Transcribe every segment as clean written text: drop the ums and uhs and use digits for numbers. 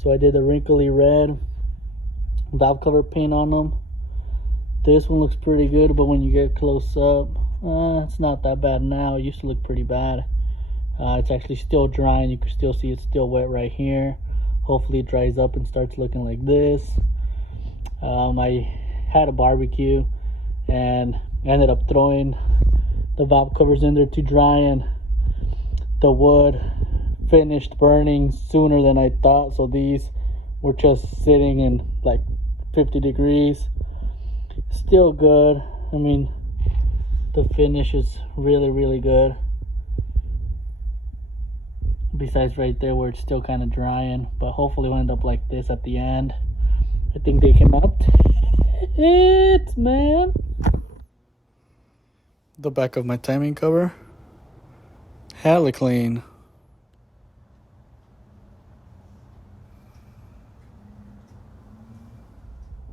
So I did the wrinkly red valve cover paint on them. This one looks pretty good, but when you get close up, it's not that bad now. It used to look pretty bad. It's actually still drying. You can still see it's still wet right here. Hopefully it dries up and starts looking like this. I had a barbecue and ended up throwing the valve covers in there to dry, and the wood finished burning sooner than I thought. So these were just sitting in like 50 degrees. Still good. I mean, the finish is really good. Besides right there where it's still kind of drying, but hopefully we'll end up like this at the end. I think they came out tits, man. The back of my timing cover, hella clean.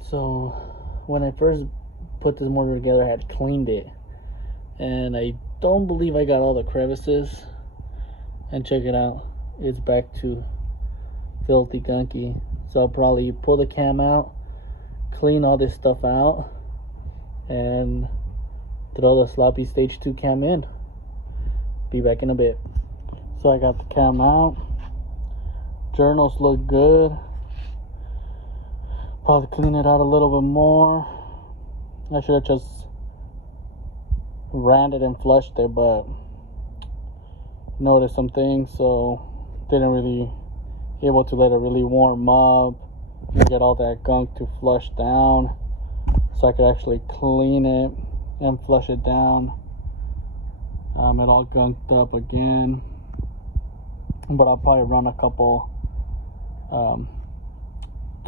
So when I first put this motor together, I had cleaned it, and I don't believe I got all the crevices. And check it out, it's back to filthy gunky. So I'll probably pull the cam out, clean all this stuff out, and throw the Sloopy Stage2 cam in. Be back in a bit. So I got the cam out. Journals look good. Probably clean it out a little bit more. I should have just ran it and flushed it, but noticed some things, so didn't really able to let it really warm up and get all that gunk to flush down, so I could actually clean it and flush it down. It all gunked up again, but I'll probably run a couple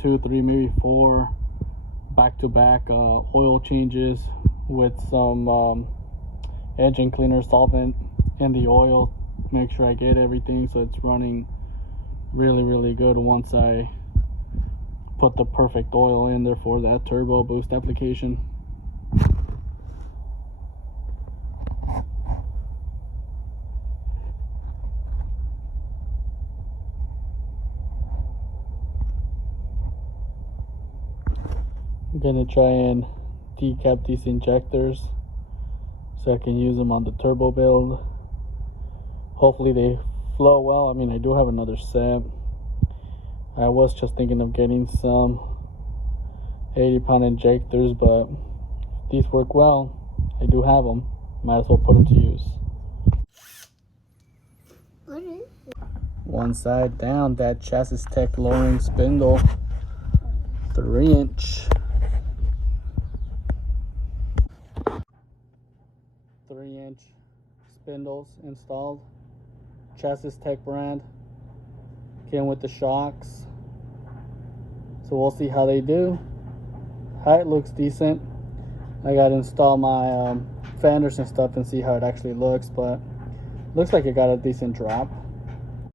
2, 3, maybe 4 back-to-back oil changes with some engine cleaner solvent in the oil. Make sure I get everything so it's running really good once I put the perfect oil in there for that turbo boost application. I'm gonna try and decap these injectors so I can use them on the turbo build. Hopefully they flow well. I mean, I do have another set. I was just thinking of getting some 80-pound injectors, but if these work well, I do have them. Might as well put them to use. What is it? One side down, that chassis tech lowering spindle, 3-inch. 3-inch spindles installed. Chassis Tech brand. Came with the shocks. So we'll see how they do. Height looks decent. I gotta install my fenders and stuff and see how it actually looks, but looks like it got a decent drop.